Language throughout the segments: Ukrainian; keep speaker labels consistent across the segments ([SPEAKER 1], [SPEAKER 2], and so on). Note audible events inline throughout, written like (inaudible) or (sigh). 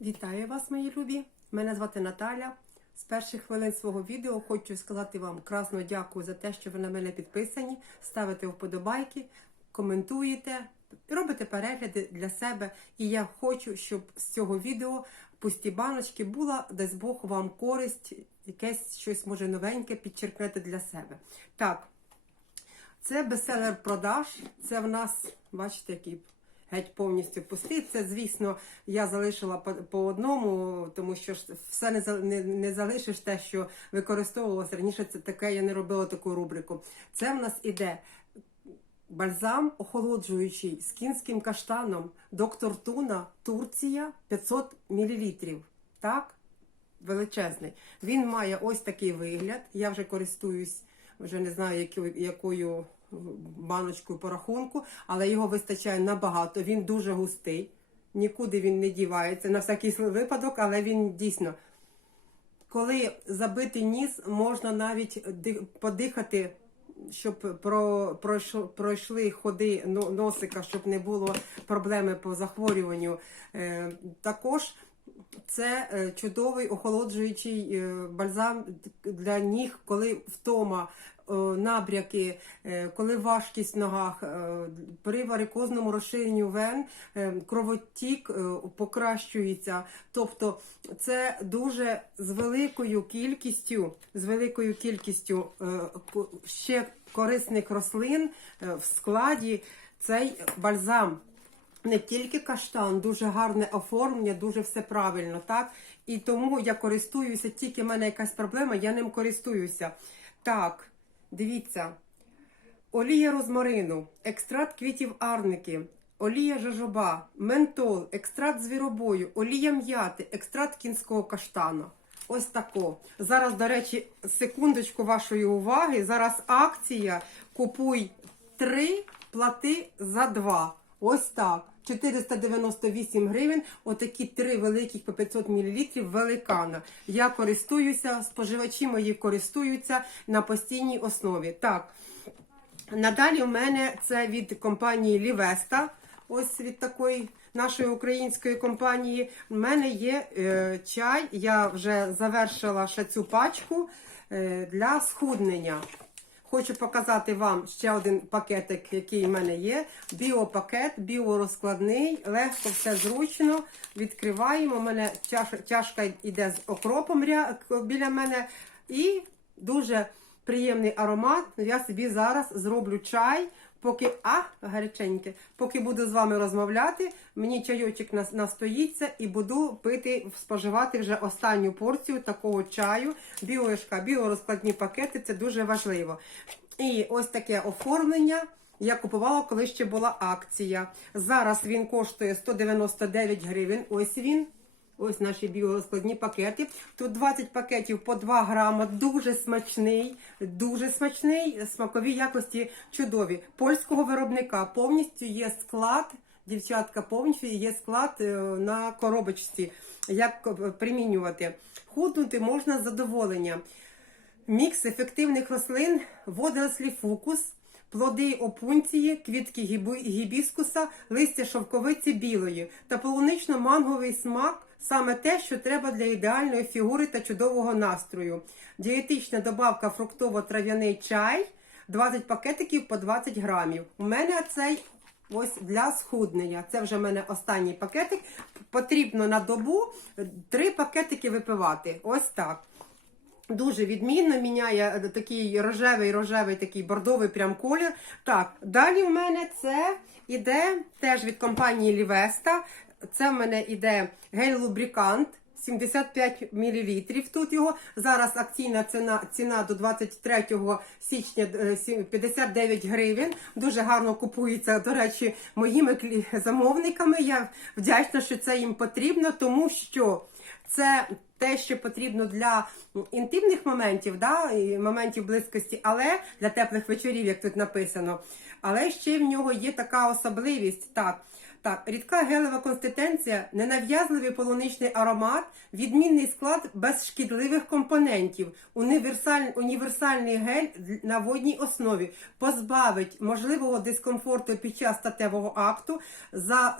[SPEAKER 1] Вітаю вас, мої любі! Мене звати Наталя. З перших хвилин свого відео хочу сказати вам красно дякую за те, що ви на мене підписані, ставите вподобайки, коментуєте, робите перегляди для себе. І я хочу, щоб з цього відео пусті баночки була, дасть Бог вам користь, якесь щось може новеньке підчеркнете для себе. Так, це бестселер продаж. Це в нас, бачите, який геть повністю пустий. Це, звісно, я залишила по, одному, тому що все не, не, не залишиш те, що використовувалося. Раніше це таке, я не робила таку рубрику. Це в нас іде бальзам охолоджуючий з кінським каштаном. Доктор Туна, Турція, 500 мл. Так? величезний. Він має ось такий вигляд. Я вже користуюсь, вже не знаю, якою, якою баночкою по рахунку, але його вистачає набагато. Він дуже густий, нікуди він не дівається на всякий випадок, але він дійсно. Коли забитий ніс, можна навіть подихати, щоб пройшли ходи носика, щоб не було проблеми по захворюванню. Е, також це е, чудовий охолоджуючий е, бальзам для ніг, коли втома, набряки, е, коли важкість в ногах, е, при варикозному розширенню вен, е, кровотік е, покращується. Тобто це дуже з великою кількістю, з великою кількістю е, ще корисних рослин е, в складі цей бальзам не тільки каштан, дуже гарне оформлення, дуже все правильно, так? І тому я користуюся, тільки в мене якась проблема, я ним користуюся. Так, дивіться. Олія розмарину, екстракт квітів арники, олія жожоба, ментол, екстракт звіробою, олія м'яти, екстракт кінського каштана. Ось тако. Зараз, до речі, секундочку вашої уваги. Зараз акція. Купуй три, плати за два. Ось так. 498 гривень, отакі три великих по 500 мл великана. Я користуюся, споживачі мої користуються на постійній основі. Так, Надалі у мене це від компанії Лівеста. Ось від такої нашої української компанії. У мене є е, чай. Я вже завершила ще цю пачку е, для схуднення. Хочу показати вам ще один пакетик, який в мене є. Біопакет, біорозкладний, легко все зручно. Відкриваємо. У мене чаш- чашка йде з окропом біля мене. І дуже приємний аромат. Я собі зараз зроблю чай. Поки а, гаряченьке, поки буду з вами розмовляти, мені чайочок настоїться і буду пити, споживати вже останню порцію такого чаю. Біошка, біорозкладні пакети це дуже важливо. І ось таке оформлення. Я купувала, коли ще була акція. Зараз він коштує 199 гривень. Ось він. Ось наші біоскладні пакети. Тут 20 пакетів по 2 грама. Дуже смачний, дуже смачний. Смакові якості чудові. Польського виробника повністю є склад. Дівчатка, повністю є склад е, на коробочці. Як е, примінювати? Худнути можна з задоволенням. Мікс ефективних рослин, водорослі фукус, плоди опунції, квітки гібіскуса, листя шовковиці білої та полунично-манговий смак саме те, що треба для ідеальної фігури та чудового настрою. Дієтична добавка фруктово-трав'яний чай, 20 пакетиків по 20 грамів. У мене цей Ось для схуднення. Це вже в мене останній пакетик. Потрібно на добу три пакетики випивати. Ось так. Дуже відмінно міняє такий рожевий, рожевий, такий бордовий прям колір. Так, далі в мене це іде теж від компанії Лівеста. Це в мене іде гель-лубрикант. 75 мл тут його. Зараз акційна ціна, ціна до 23 січня е, 59 гривень. Дуже гарно купується, до речі, моїми замовниками. Я вдячна, що це їм потрібно, тому що це те, що потрібно для інтимних моментів, да, і моментів близькості, але для теплих вечорів, як тут написано. Але ще в нього є така особливість. Так, Так, рідка гелева консистенція, ненав'язливий полуничний аромат, відмінний склад без шкідливих компонентів, універсаль, універсальний гель на водній основі, позбавить можливого дискомфорту під час статевого акту,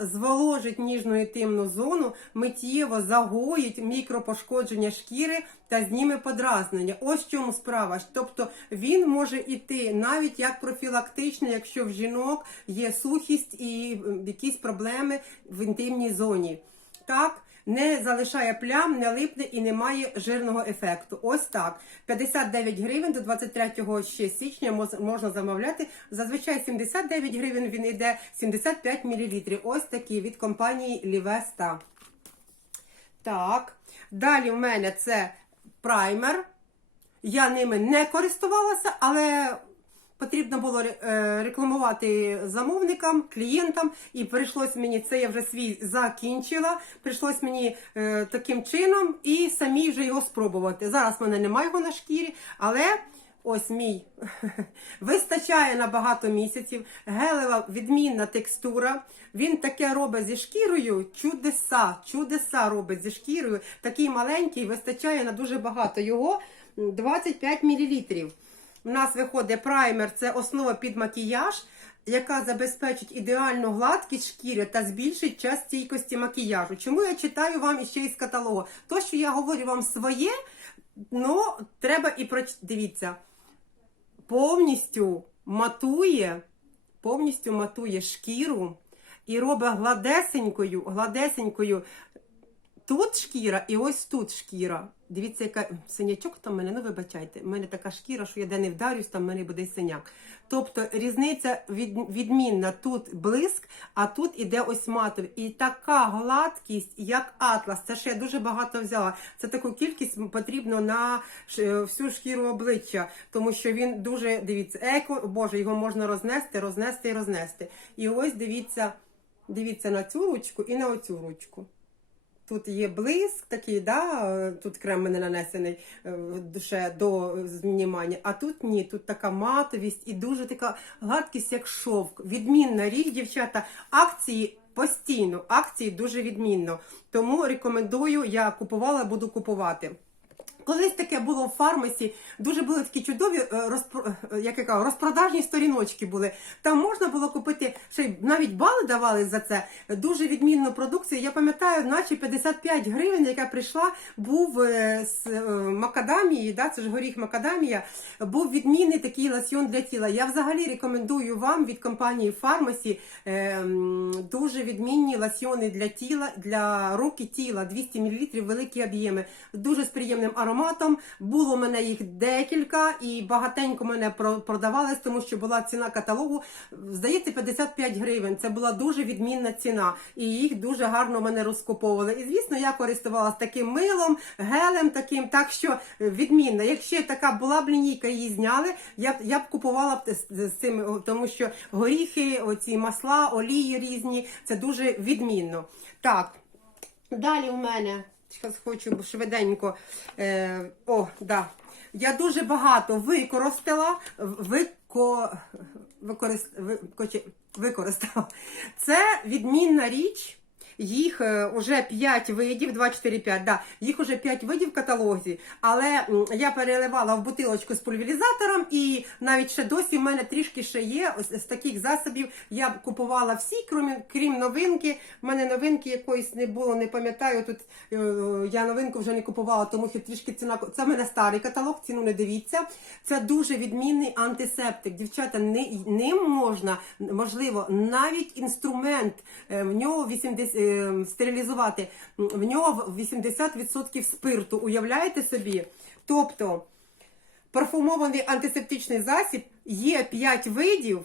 [SPEAKER 1] зволожить ніжну інтимну зону, миттєво загоїть мікропошкодження шкіри та зніме подразнення. Ось чому справа. Тобто він може іти навіть як профілактичний, якщо в жінок є сухість і якісь проблеми в інтимній зоні. Так. Не залишає плям, не липне і не має жирного ефекту. Ось так. 59 гривень до 23 ще січня можна замовляти. Зазвичай 79 гривень він йде 75 мл. Ось такі від компанії Лівеста. Так. Далі в мене це праймер. Я ними не користувалася, але потрібно було е, рекламувати замовникам, клієнтам, і прийшлось мені це я вже свій закінчила. Прийшлось мені е, таким чином і самі вже його спробувати. Зараз в мене немає його на шкірі, але. Ось мій (laughs) вистачає на багато місяців. Гелева відмінна текстура. Він таке робить зі шкірою. Чудеса, чудеса робить зі шкірою. Такий маленький, вистачає на дуже багато. Його 25 мл. У нас виходить праймер, це основа під макіяж, яка забезпечить ідеальну гладкість шкіри та збільшить час стійкості макіяжу. Чому я читаю вам іще із каталогу? То, що я говорю вам своє, ну треба і про дивіться повністю матує, повністю матує шкіру і робить гладесенькою, гладесенькою тут шкіра і ось тут шкіра. Дивіться, яка синячок там в мене, ну вибачайте, в мене така шкіра, що я де не вдарюсь, там в мене буде синяк. Тобто різниця від, відмінна. Тут блиск, а тут іде ось матовий. І така гладкість, як атлас. Це ще я дуже багато взяла. Це таку кількість потрібно на всю шкіру обличчя, тому що він дуже, дивіться, еко, боже, його можна рознести, рознести і рознести. І ось дивіться, дивіться на цю ручку і на оцю ручку. Тут є блиск такий, да, тут крем мене нанесений ще до знімання, а тут ні, тут така матовість і дуже така гладкість, як шовк. Відмінна річ, дівчата. Акції постійно, акції дуже відмінно. Тому рекомендую, я купувала, буду купувати. Колись таке було в фармасі, дуже були такі чудові е, розпро... е, як я кажу, розпродажні сторіночки були. Там можна було купити, ще навіть бали давали за це. Дуже відмінну продукцію. Я пам'ятаю, наче 55 гривень, яка прийшла, був е, з макадамії, да, це ж горіх макадамія, був відмінний такий лосьйон для тіла. Я взагалі рекомендую вам від компанії Фармасі дуже відмінні лосьйони для тіла, для рук і тіла, 200 мл, великі об'єми, дуже з приємним ароматом. Було в мене їх декілька і багатенько мене про- продавались, тому що була ціна каталогу, здається, 55 гривень. Це була дуже відмінна ціна, і їх дуже гарно мене розкуповували. І звісно, я користувалася таким милом, гелем таким, так що е, відмінна. Якщо така була б лінійка, її зняли, я б я б купувала з, цим, тому що горіхи, оці масла, олії різні, це дуже відмінно. Так. Далі в мене, зараз хочу швиденько. Е, о, да. Я дуже багато використала, вико, використ, викоче- використала. Це відмінна річ. Їх е, уже 5 видів, 2, 4, 5, да, їх уже 5 видів в каталозі, але я переливала в бутилочку з пульверизатором і навіть ще досі в мене трішки ще є ось з таких засобів. Я купувала всі, крім, крім новинки. В мене новинки якоїсь не було, не пам'ятаю. Тут е, я новинку вже не купувала, тому що трішки ціна. Це в мене старий каталог, ціну не дивіться. Це дуже відмінний антисептик. Дівчата, ним можна, можливо, навіть інструмент е, в нього 80, е, стерилізувати. В нього 80% спирту. Уявляєте собі? Тобто парфумований антисептичний засіб є 5 видів,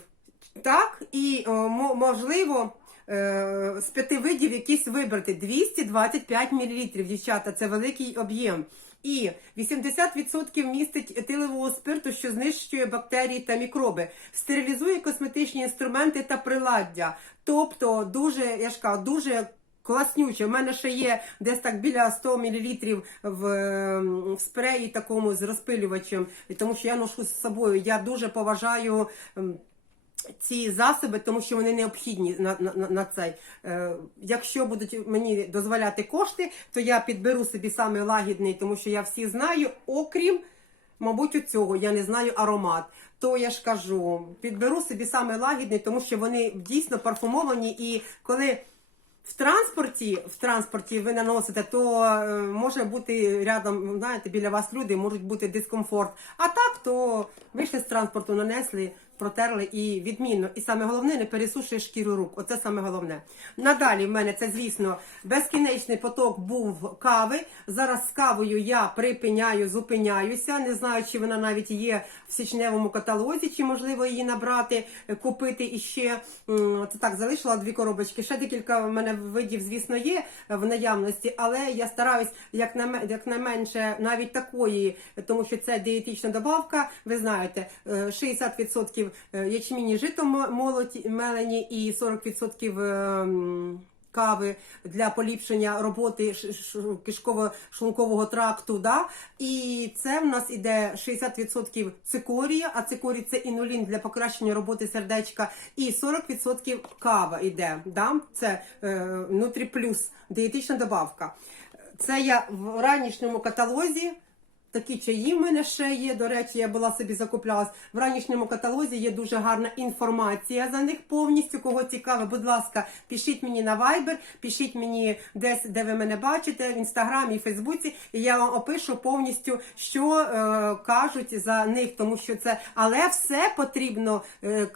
[SPEAKER 1] так, і е, можливо. е, З п'яти видів якісь вибрати 225 мл, дівчата, це великий об'єм. І 80% містить етилового спирту, що знищує бактерії та мікроби, стерилізує косметичні інструменти та приладдя. Тобто дуже, я ж кажу, дуже класнюче. У мене ще є десь так біля 100 мл в, ем, в спреї такому з розпилювачем, тому що я ношу з собою. Я дуже поважаю. Ці засоби, тому що вони необхідні на, на- на цей. Е, якщо будуть мені дозволяти кошти, то я підберу собі саме лагідний, тому що я всі знаю, окрім, мабуть, у цього я не знаю аромат. То я ж кажу, підберу собі саме лагідний, тому що вони дійсно парфумовані, і коли в транспорті, в транспорті ви наносите, то е, може бути рядом, знаєте, біля вас люди, можуть бути дискомфорт. А так, то вийшли з транспорту, нанесли, протерли і відмінно. І саме головне, не пересушує шкіру рук. Оце саме головне. Надалі в мене це, звісно, безкінечний поток був кави. Зараз з кавою я припиняю, зупиняюся. Не знаю, чи вона навіть є в січневому каталозі, чи можливо її набрати, е, купити іще. Це так, залишила дві коробочки. Ще декілька в мене видів, звісно, є в наявності, але я стараюсь як на як найменше навіть такої, тому що це дієтична добавка. Ви знаєте, е, 60% ячміні жито молоті мелені і 40% ем, кави для поліпшення роботи кишково-шлункового тракту. Да? І це в нас іде 60% цикорія, а цикорій це інулін для покращення роботи сердечка, і 40% кава іде. Да? Це е, Нутрі Плюс, дієтична добавка. Це я в ранішньому каталозі. Такі чаї в мене ще є. До речі, я була собі закуплялась. В ранішньому каталозі є дуже гарна інформація за них повністю. Кого цікаво, будь ласка, пишіть мені на Viber, пишіть мені десь, де ви мене бачите, в інстаграмі Фейсбуці. І я вам опишу повністю, що е, кажуть за них, тому що це, але все потрібно. Е,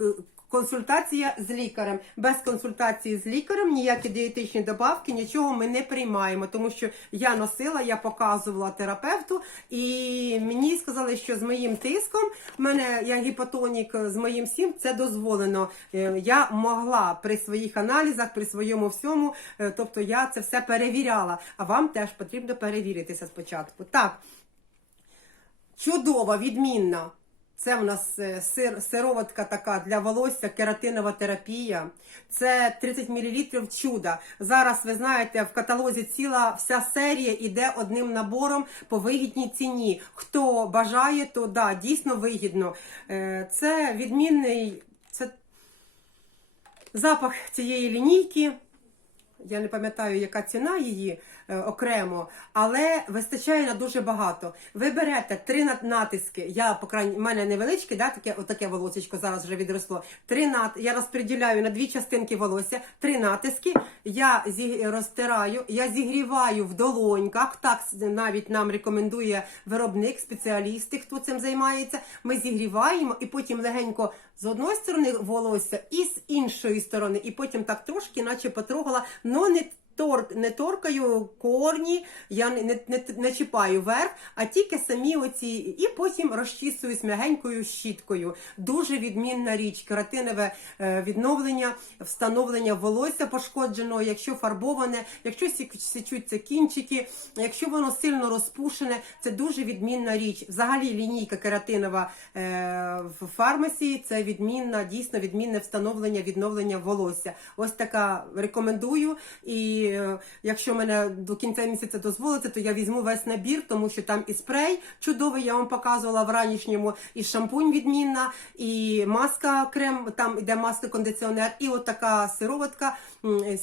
[SPEAKER 1] Консультація з лікарем. Без консультації з лікарем ніякі дієтичні добавки, нічого ми не приймаємо, тому що я носила, я показувала терапевту, і мені сказали, що з моїм тиском, в мене я гіпотонік з моїм всім, це дозволено. Е, Я могла при своїх аналізах, при своєму всьому, е, тобто я це все перевіряла. А вам теж потрібно перевіритися спочатку. Так, чудова, відмінна. Це в нас е, сир, сироватка така для волосся, кератинова терапія. Це 30 мл чуда. Зараз ви знаєте, в каталозі ціла вся серія іде одним набором по вигідній ціні. Хто бажає, то да, дійсно вигідно. Е, Це відмінний це запах цієї лінійки. Я не пам'ятаю, яка ціна її окремо, але вистачає на дуже багато. Ви берете три на- натиски. Я по крайній мене невеличке, да, таке отаке волосечко зараз вже відросло. Три нат. Я розподіляю на дві частинки волосся, три натиски. Я зі... розтираю, я зігріваю в долоньках. Так навіть нам рекомендує виробник, спеціалісти, хто цим займається. Ми зігріваємо і потім легенько з одної сторони волосся і з іншої сторони, і потім так трошки, наче потрогала, но не тор, не торкаю корні, я не, не, не, не чіпаю верх, а тільки самі оці, і потім розчісуюсь м'ягенькою щіткою. Дуже відмінна річ, кератинове е, відновлення, встановлення волосся пошкодженого, якщо фарбоване, якщо січуться кінчики, якщо воно сильно розпушене, це дуже відмінна річ. Взагалі лінійка кератинова е, в фармасі це відмінна, дійсно відмінне встановлення, відновлення волосся. Ось така рекомендую. І е, якщо мене до кінця місяця дозволите, то я візьму весь набір, тому що там і спрей чудовий, я вам показувала в ранішньому, і шампунь відмінна, і маска крем, там іде маска кондиціонер, і от така сироватка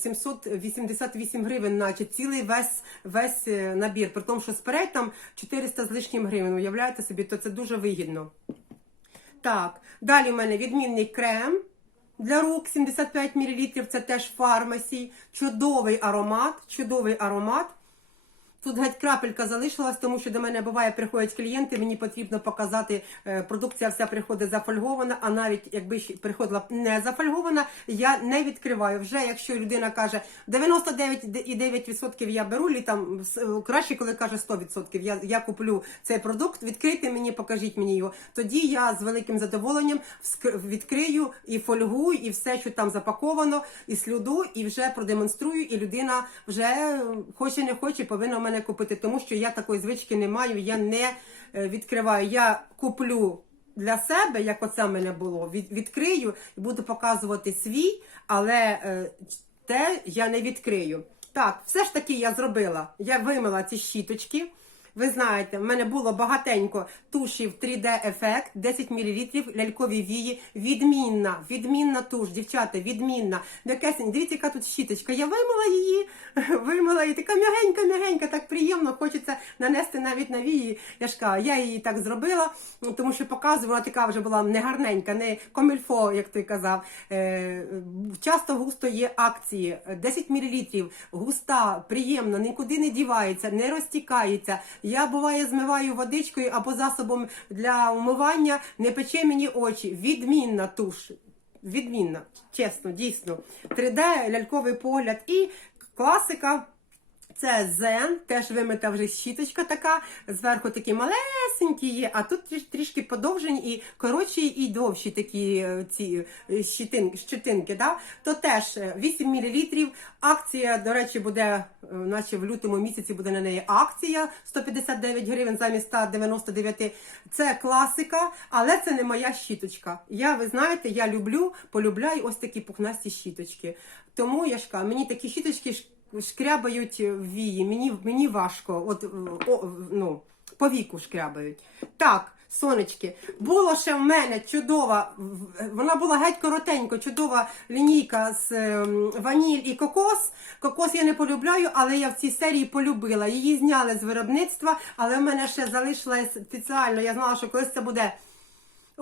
[SPEAKER 1] 788 гривень, наче цілий весь весь е, набір. При тому, що спрей там 400 з лишнім гривень. Уявляєте собі, то це дуже вигідно. Так, далі в мене відмінний крем для рук 75 мл. Це теж фармасій. Чудовий аромат, чудовий аромат. Тут геть крапелька залишилась, тому що до мене буває, приходять клієнти, мені потрібно показати, е, продукція вся приходить зафольгована, а навіть якби приходила не зафольгована, я не відкриваю. Вже якщо людина каже 99,9% я беру, літом с- краще, коли каже 100%, я, я куплю цей продукт, відкрийте мені, покажіть мені його. Тоді я з великим задоволенням відкрию і фольгу, і все, що там запаковано, і сліду, і вже продемонструю, і людина вже е, хоче не хоче, повинна в мене купити, тому що я такої звички не маю, я не е, відкриваю. Я куплю для себе, як оце в мене було, відкрию і буду показувати свій, але е, те я не відкрию. Так, все ж таки я зробила. Я вимила ці щіточки. Ви знаєте, в мене було багатенько тушів 3D ефект, 10 мл, лялькові вії. Відмінна, відмінна туш, дівчата, відмінна. М'якесень, дивіться, яка тут щіточка. Я вимила її, (laughs) вимила її, така м'ягенька, м'ягенька, так приємно. Хочеться нанести навіть на вії. Я ж кажу, я її так зробила, тому що показую, вона така вже була не гарненька, не комільфо, як той казав. Е, часто густо є акції. 10 мл, густа, приємно, нікуди не дівається, не розтікається. Я буває змиваю водичкою або засобом для умивання, не пече мені очі. Відмінна туш. Відмінна, чесно, дійсно. 3D, ляльковий погляд і класика. Це зен, теж вимита вже щіточка така, зверху такі малесенькі є, а тут трішки подовжені і коротші, і довші такі е, ці е, щитин, щитинки. Да? То теж е, 8 мл. Акція, до речі, буде, е, наче в лютому місяці буде на неї акція 159 гривень замість 199. Це класика, але це не моя щіточка. Я, ви знаєте, я люблю, полюбляю ось такі пухнасті щіточки. Тому я ж кажу, мені такі щіточки шкрябають вії, мені, мені важко, от, о, ну, по віку шкрябають. Так, сонечки, було ще в мене чудова, вона була геть коротенько, чудова лінійка з ем, ваніль і кокос. Кокос я не полюбляю, але я в цій серії полюбила. Її зняли з виробництва, але в мене ще залишилась спеціально. Я знала, що колись це буде.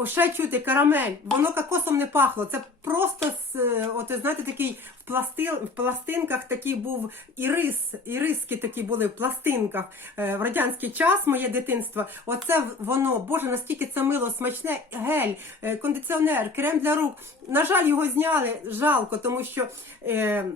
[SPEAKER 1] Ще чути карамель, воно кокосом не пахло. Це просто е, от знаєте, такий в, пласти, в пластинках такий був і рис, і риски такі були в пластинках. Е, В радянський час, моє дитинство, оце воно, боже, настільки це мило, смачне, гель, е, кондиціонер, крем для рук. На жаль, його зняли. Жалко, тому що. Е,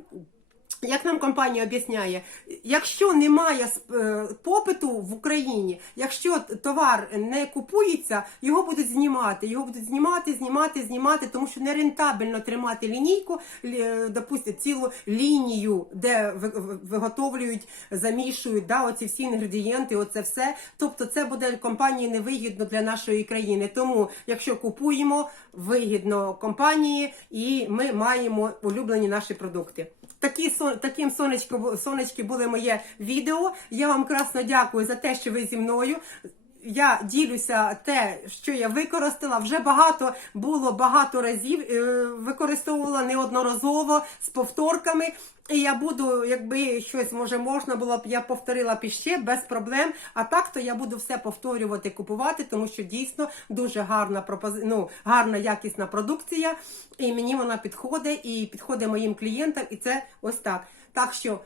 [SPEAKER 1] як нам компанія об'ясняє, якщо немає е, попиту в Україні, якщо товар не купується, його будуть знімати. Його будуть знімати, знімати, знімати, тому що нерентабельно тримати лінійку, лі- е, цілу лінію, де ви- ви- виготовлюють, замішують да, оці всі інгредієнти, оце все. Тобто це буде компанії невигідно для нашої країни. Тому, якщо купуємо, вигідно компанії, і ми маємо улюблені наші продукти. Такі таким сонечко сонечки були моє відео. Я вам красно дякую за те, що ви зі мною. Я ділюся те, що я використала. Вже багато було багато разів. е, Використовувала неодноразово з повторками. І я буду, якби щось може можна було б, я повторила б іще без проблем. А так то я буду все повторювати, купувати, тому що дійсно дуже гарна пропози... ну, гарна якісна продукція, і мені вона підходить і підходить моїм клієнтам. І це ось так. Так що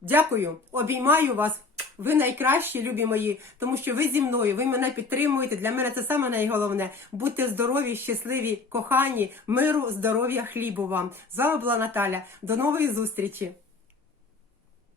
[SPEAKER 1] дякую, обіймаю вас. Ви найкращі, любі мої, тому що ви зі мною, ви мене підтримуєте. Для мене це саме найголовне. Будьте здорові, щасливі, кохані, миру, здоров'я, хлібу вам. З вами була Наталя. До нової зустрічі!